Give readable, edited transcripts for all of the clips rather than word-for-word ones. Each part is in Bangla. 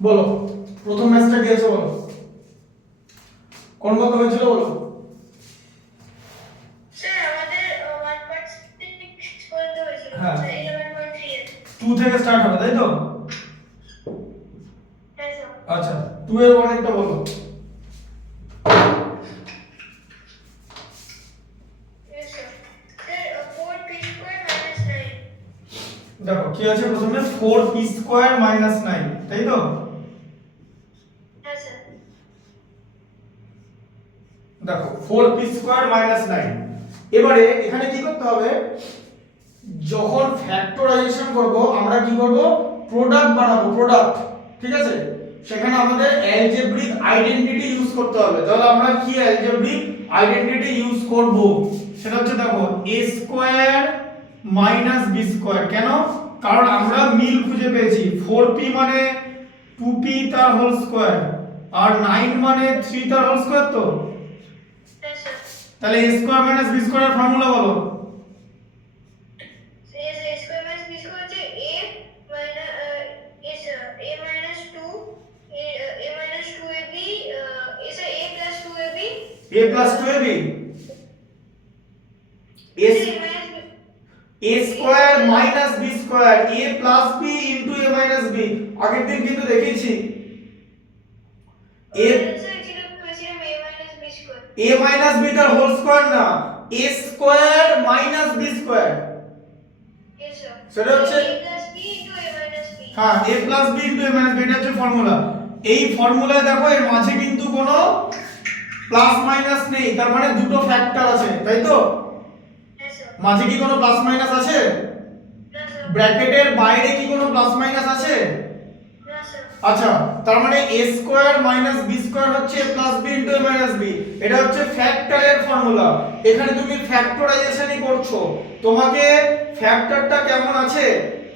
বলো প্রথম ম্যাচটা কি আছে বলো, কোন কত হয়েছিল বলো। স্যার আমাদের 1.6 পর্যন্ত হয়েছিল, হ্যাঁ 11.3 2 থেকে স্টার্ট হবে তাই তো। হ্যাঁ স্যার। আচ্ছা 2 এর অনেকটা বলো। Yes sir. Sir, 4p square minus 9. দেখো কি আছে প্রথমে 4p স্কয়ার মাইনাস 9 তাই তো। হ্যাঁ স্যার। দেখো 4p স্কয়ার মাইনাস 9, এবারে এখানে কি করতে হবে, যখন ফ্যাক্টরাইজেশন করব আমরা কি করব, প্রোডাক্ট বানাবো, প্রোডাক্ট, ঠিক আছে। সেখানে আমাদের অ্যালজেব্রিক আইডেন্টিটি ইউজ করতে হবে। তাহলে আমরা কি অ্যালজেব্রিক আইডেন্টিটি ইউজ করব, সেটা হচ্ছে দেখো a square minus b square. কেন? কারণ আমরা মিল খুঁজে পেয়েছি, 4p মানে 2p তার হোল স্কয়ার আর 9 মানে 3 তার হোল স্কয়ার। তো হ্যাঁ স্যার। তাহলে a স্কয়ার মাইনাস b স্কয়ারের ফর্মুলা বলো। Yes, a square minus b square হচ্ছে a minus is a minus 2 a minus 2ab is a plus 2ab a plus 2ab a a minus b a square minus b square a plus b into a minus b। আগের দিন কিন্তু দেখিয়েছি a স্যার ছিল বলেছিলাম a minus b square। a minus b তার হোল স্কয়ার না, a square minus b square. Yes sir। সেটা হচ্ছে a plus b into a minus b। হ্যাঁ a plus b into a minus b, এটা হচ্ছে ফর্মুলা। এই ফর্মুলায় দেখো এর মাঝে কিন্তু কোনো প্লাস মাইনাস নেই, তার মানে দুটো ফ্যাক্টর আছে তাই তো। হ্যাঁ স্যার। মাঝে কি কোনো প্লাস মাইনাস আছে? না স্যার। ব্র্যাকেটের বাইরে কি কোনো প্লাস মাইনাস আছে? না স্যার। আচ্ছা তার মানে a square minus b square হচ্ছে a plus b into a minus b, এটা হচ্ছে ফ্যাক্টরের ফর্মুলা। এখানে তুমি ফ্যাক্টরাইজেশনই করছো, তোমাকে ফ্যাক্টরটা কেমন আছে,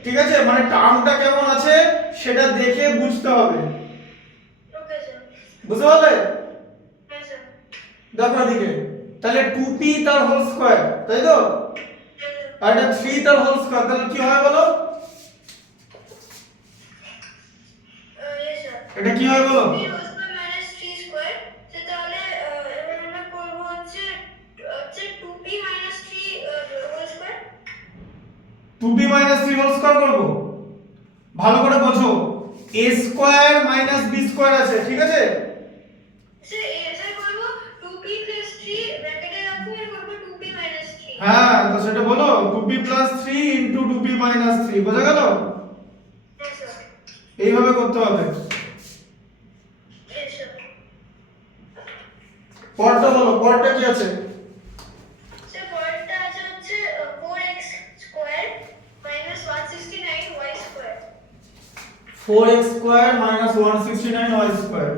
ঠিক আছে, মানে টার্মটা কেমন আছে সেটা দেখে বুঝতে হবে, ওকে স্যার। বুঝতে পারলে? হ্যাঁ স্যার। দেখো এদিকে, তাহলে 2p তার হোল স্কয়ার তাই তো, হ্যাঁ স্যার। আর এটা 3 তার হোল স্কয়ার, তাহলে কি হয় বলো, Yes sir। এটা কি হয় বলো। 3 whole square minus 3 square, তো তাহলে এবার আমরা করব হচ্ছে 2p minus 3 whole square। 2p minus 3 whole square করব। ভালো করে বোঝো, a square minus b square আছে, ঠিক আছে। স্যার এসে করব 2p plus 3 ব্র্যাকেটে রাখবো আর করব 2p minus 3। হ্যাঁ তো সেটা বলো 2p plus 3 into 2p minus 3, বোঝা গেল? হ্যাঁ স্যার। এইভাবে করতে হবে। Yes sir। পরটা বলো, পরটা কি আছে? স্যার পরেরটা আছে হচ্ছে 4x square minus 169y square। 4x square minus 169y square,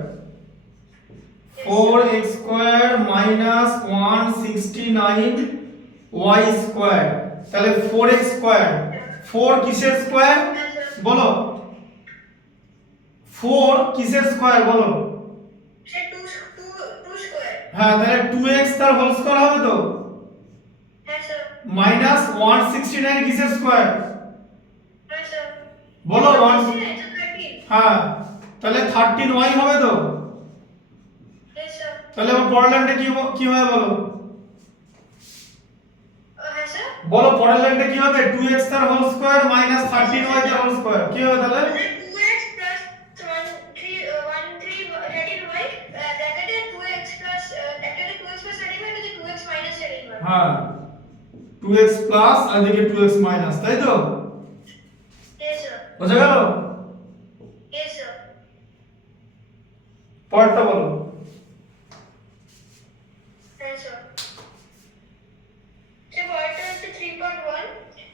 4x square minus 169y square, তাহলে 4x square, 4 কিসের স্কয়ার বলো, 4 কিসের স্কয়ার বলো। Sir 2 square। হ্যাঁ তাহলে 2x তার হোল স্কয়ার হবে তো, হ্যাঁ স্যার। মাইনাস 169 কিসের স্কয়ার হ্যাঁ স্যার। বলো 1, এটা 13। হ্যাঁ তাহলে 13y হবে তো। Yes sir। তাহলে এবার পরের লাইনটা কি হয় বলো, হ্যাঁ স্যার। বলো পরের লাইনটা কি হবে, 2x তার হোল স্কয়ার মাইনাস 13y তার হোল স্কয়ার, কি হবে তাহলে? 2x plus 13y ব্র্যাকেটে 2x plus ব্র্যাকেটে 2x plus 13y মানে 2x minus 13y। হ্যাঁ 2x প্লাস আর এদিকে 2x মাইনাস তাই তো, Yes sir। বোঝা গেল? Yes sir। পরেরটা বলো। হ্যাঁ স্যার। সে পরেরটা হচ্ছে 3.1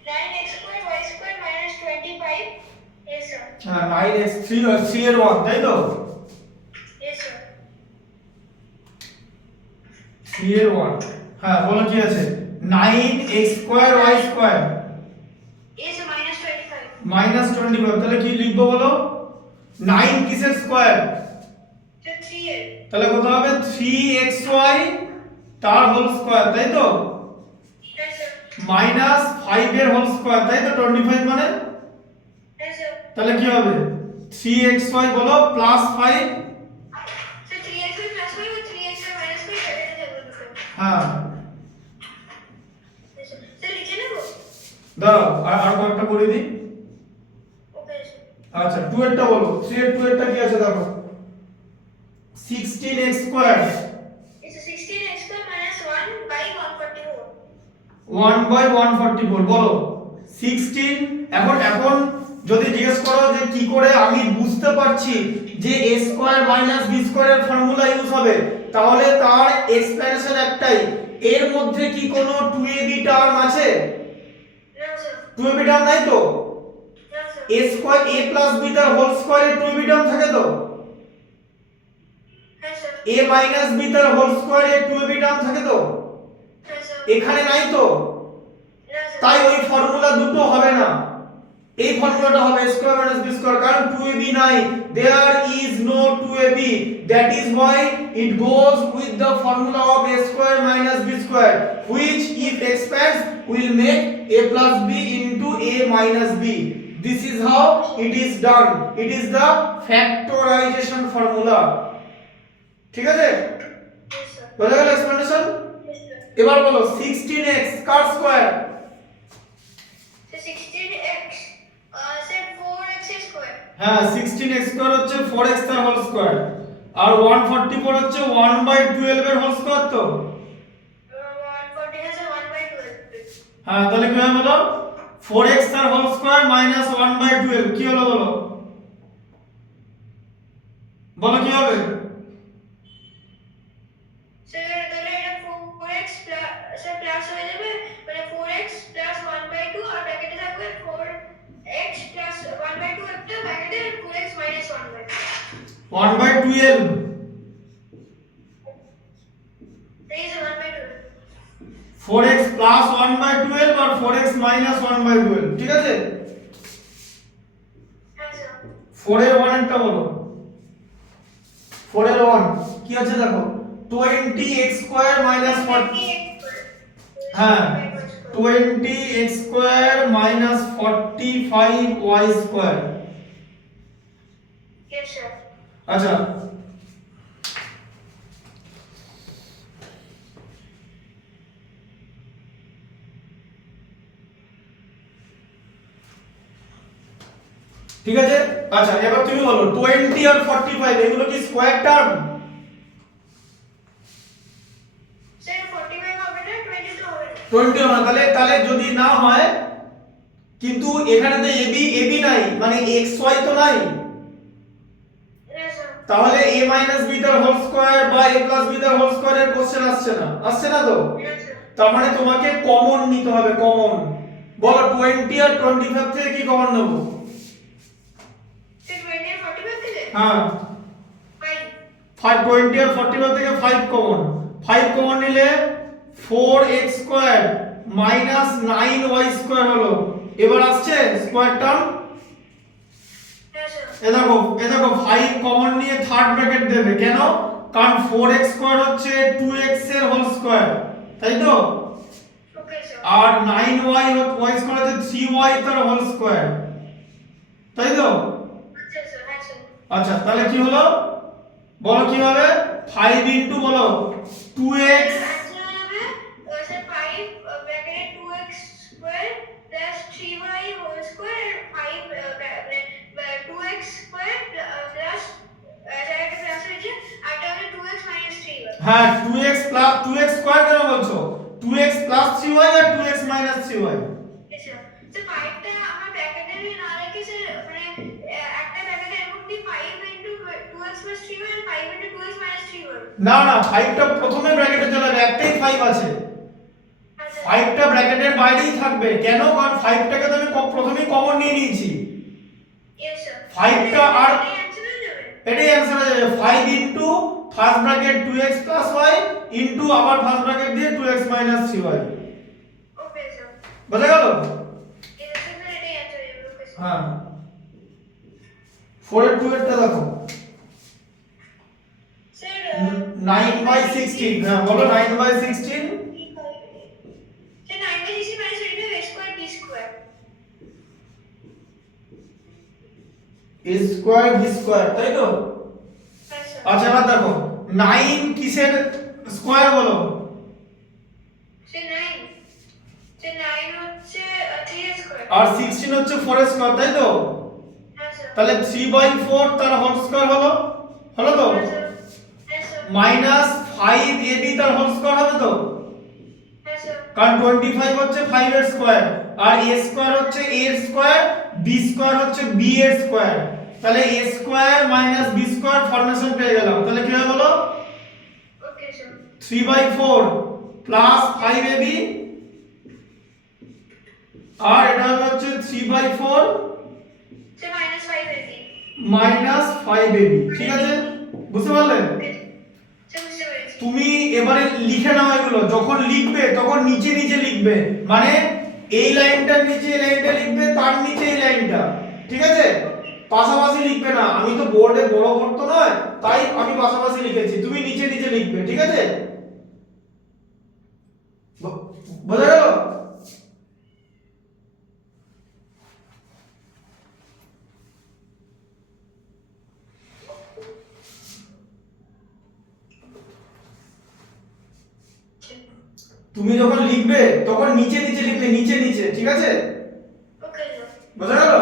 9x square y square minus 25। Yes sir। হ্যাঁ 9x 3 এর 1 তাই তো, Yes sir। 3 এর 1, হ্যাঁ বলো কি আছে, 9x square y square Yes sir minus 25। Minus 25, তাহলে কি লিখবো বলো, 9 কিসের স্কয়ার, সে 3 এর। তাহলে কত হবে 3xy তার হোল স্কয়ার তাই তো, হ্যাঁ স্যার। মাইনাস 5 এর হোল স্কয়ার তাই তো, 25 মানে, হ্যাঁ স্যার। তাহলে কি হবে 3xy বলো প্লাস 5 স্যার 3xy প্লাস 5 আর 3xy মাইনাস 5 ব্র্যাকেটে থাকবে দুটো। হ্যাঁ স্যার লিখে নেবো? দাও আর কয়েকটা করে দিই। Okay sir. আচ্ছা 2 এরটা বলো, 3 এর 2 এরটা কি আছে দেখো, 16x square It's 16x square minus 1 by 144. 1/144 বলো 16। এখন যদি জিজ্ঞেস করো যে কি করে আমি বুঝতে পারছি যে a স্কয়ার মাইনাস b স্কয়ারের ফর্মুলা ইউজ হবে, তাহলে তার এক্সপ্লেনেশন একটাই, এর মধ্যে কি কোনো 2ab টার্ম আছে? No sir. 2ab টার্ম নাই তো? No sir. a square a plus b তার হোল স্কয়ারে 2ab টার্ম থাকে তো? হ্যাঁ স্যার। a মাইনাস b তার হোল স্কয়ারে 2ab টার্ম থাকে তো? হ্যাঁ স্যার। এখানে নাই তো, না স্যার। তাই ওই ফর্মুলা দুটো হবে না, এই ফর্মুলাটা হবে a square minus b square, কারণ 2ab নাই, there is no 2ab, that is why it goes with the formula of a square minus b square, which if expands will make a plus b into a minus b. This is how it is done, it is the factorization formula. ঠিক আছে, Yes sir. বোঝা গেল এক্সপ্লেনেশন? Yes sir. এবার বলো 16x কার square? So 16x sir 4x square. হ্যাঁ 16x স্কয়ার হচ্ছে 4x তার হোল স্কয়ার, আর 144 হচ্ছে 1/12 এর হোল স্কয়ার তো। 140 has a 1/12. হ্যাঁ তাহলে কি হবে বলো, 4x তার হোল স্কয়ার মাইনাস 1/12 কি হলো বলো, বলো কি হবে? Sir তাহলে এটা 4x sir প্লাস হয়ে যাবে, মানে 4x plus 1/2 আর ব্র্যাকেটে থাকবে 4x plus 1/2 একটা ব্র্যাকেটে 4x minus 1/2. 1/12 There is a 1/12. 4x plus 1/12 আর 4x মাইনাস 1/12, ঠিক আছে। হ্যাঁ স্যার। 4 এর 1 এরটা বলো, 4 এর 1 কি আছে দেখো, 20x স্কয়ার মাইনাস 40, হ্যাঁ 20x square minus 45y square. Yes sir. আচ্ছা ঠিক আছে। আচ্ছা এবার তুমি বলো 20 আর 45 এগুলো কি স্কয়ার টার্ম? Sir 45 হবে না, 22 হবে না। 20 হবে না, তাহলে যদি না হয়, কিন্তু এখানে তো ab নাই, মানে xy তো নাই, Yes sir. তাহলে a b তার হোল স্কয়ার বা a b তার হোল স্কয়ারের কোশ্চেন আসছে না তো? Yes sir. তার মানে তোমাকে কমন নিতে হবে, কমন। বলো 20 আর 25 থেকে কি কমন নেব? Sir 20 আর 45 থেকে হ্যাঁ 5. 20 আর 45 থেকে 5 কমন, 5 কমন নিলে 4x square minus 9y square হলো। এবার আসছে স্কয়ার টার্ম, Yes sir. এ দেখো 5 কমন নিয়ে থার্ড ব্র্যাকেট দেবে, কেন? কারণ 4x স্কয়ার হচ্ছে 2x এর হোল স্কয়ার, তাই তো? Okay sir. আর 9y y স্কয়ার হচ্ছে 3y তার হোল স্কয়ার, তাই তো? আচ্ছা স্যার। হ্যাঁ স্যার। আচ্ছা তাহলে কি হলো বলো, কি হবে? 5 ইনটু বলো 2x আনসার হবে স্যার 5 ব্র্যাকেটে 2x square plus 3y whole square 5 2x square plus sir একটা প্লাস হয়েছে আর এটা হবে 2x minus 3y. হ্যাঁ 2x প্লাস 2x স্কয়ার কেন বলছো, 2x প্লাস 3y আর 2x minus 3y। Yes sir. Sir 5টা আমার ব্র্যাকেটে না রেখে স্যার মানে একটা ব্র্যাকেটে এরকম কি 5 into 2x plus 3y and 5 into 2x minus 3y. না 5টা প্রথমে ব্র্যাকেটে চলে যাবে, একটাই 5 আছে, আচ্ছা 5টা ব্র্যাকেটের বাইরেই থাকবে, কেন? কারণ 5টাকে তো আমি প্রথমেই কমন নিয়ে নিয়েছি, yes sir. 5টা আর এই অ্যানসার হয়ে যাবে। এটাই অ্যানসার হয়ে যাবে, 5 into first bracket 2x plus y into আবার ফার্স্ট ব্র্যাকেট দিয়ে 2x minus 3y। Okay sir. বোঝা গেল? এই স্যার এটাই অ্যানসার হয়ে যাবে। Okay sir. হ্যাঁ 4 এর 2 এরটা দেখো, স্যার 9/16, হ্যাঁ বলো 9/16 sir 9/16 minus 25 a square b square. a square b square, তাই তো? হ্যাঁ স্যার আচ্ছা এবার দেখো 9 কিসের স্কয়ার বলো? সে 9 হচ্ছে 3 স্কয়ার আর 16 হচ্ছে 4 এর স্কয়ার, তাই তো? হ্যাঁ স্যার তাহলে 3/4 তার হোল স্কয়ার হলো তো? হ্যাঁ স্যার হ্যাঁ স্যার মাইনাস 5ab তার হোল স্কয়ার হবে তো? হ্যাঁ স্যার কারণ 25 হচ্ছে 5 এর স্কয়ার, আর a স্কয়ার হচ্ছে a এর স্কয়ার, b স্কয়ার হচ্ছে b এর স্কয়ার। তাহলে a square minus b square formation পেয়ে গেলাম। তাহলে কি হবে বলো? ওকে স্যার 3/4 প্লাস 5ab, আর এটা হবে হচ্ছে 3/4 সে -5 এসি মাইনাস 5ab। ঠিক আছে, বুঝতে পারলে? সে বুঝতে পেরেছি তুমি এবারে লিখে নাও এগুলো, যখন লিখবে তখন নিচে নিচে লিখবে, মানে এই লাইনটার নিচে এই লাইনটা লিখবে, তার নিচে এই লাইনটা, ঠিক আছে? পাশাপাশি লিখবে না, আমি তো বোর্ডে বড় বোর্ড তো নয়, তাই আমি পাশাপাশি লিখেছি, তুমি নিচে নিচে লিখবে, ঠিক আছে? বোঝা গেল? তুমি যখন লিখবে তখন নিচে নিচে লিখবে, নিচে নিচে, ঠিক আছে? ওকে স্যার বোঝা গেল?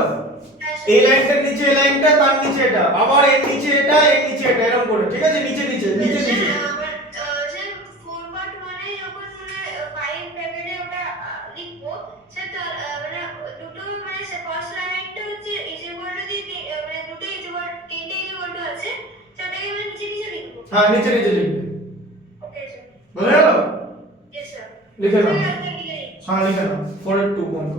এই লাইনটার নিচে এই লাইনটা, তার নিচে এটা, আবার এর নিচে এটা, এর নিচে এটা, এরকম করে, ঠিক আছে? নিচে নিচে নিচে নিচে। স্যার 4 পার্ট মানে যখন মানে 5 ব্র্যাকেটে ওটা লিখবো স্যার তার মানে দুটো মানে ফার্স্ট লাইনটা হচ্ছে ইজ ইকুয়াল টু দি মানে দুটো ইজ ইকুয়াল তিনটে ইজ ইকুয়াল টু আছে সেটাকে মানে নিচে নিচে লিখবো হ্যাঁ নিচে নিচে লিখবে। ওকে স্যার বোঝা গেল? ইয়েস স্যার লিখে নাও। আপনি লিখে নিন হ্যাঁ লিখে নাও, 4 এর 2 বন্ধ।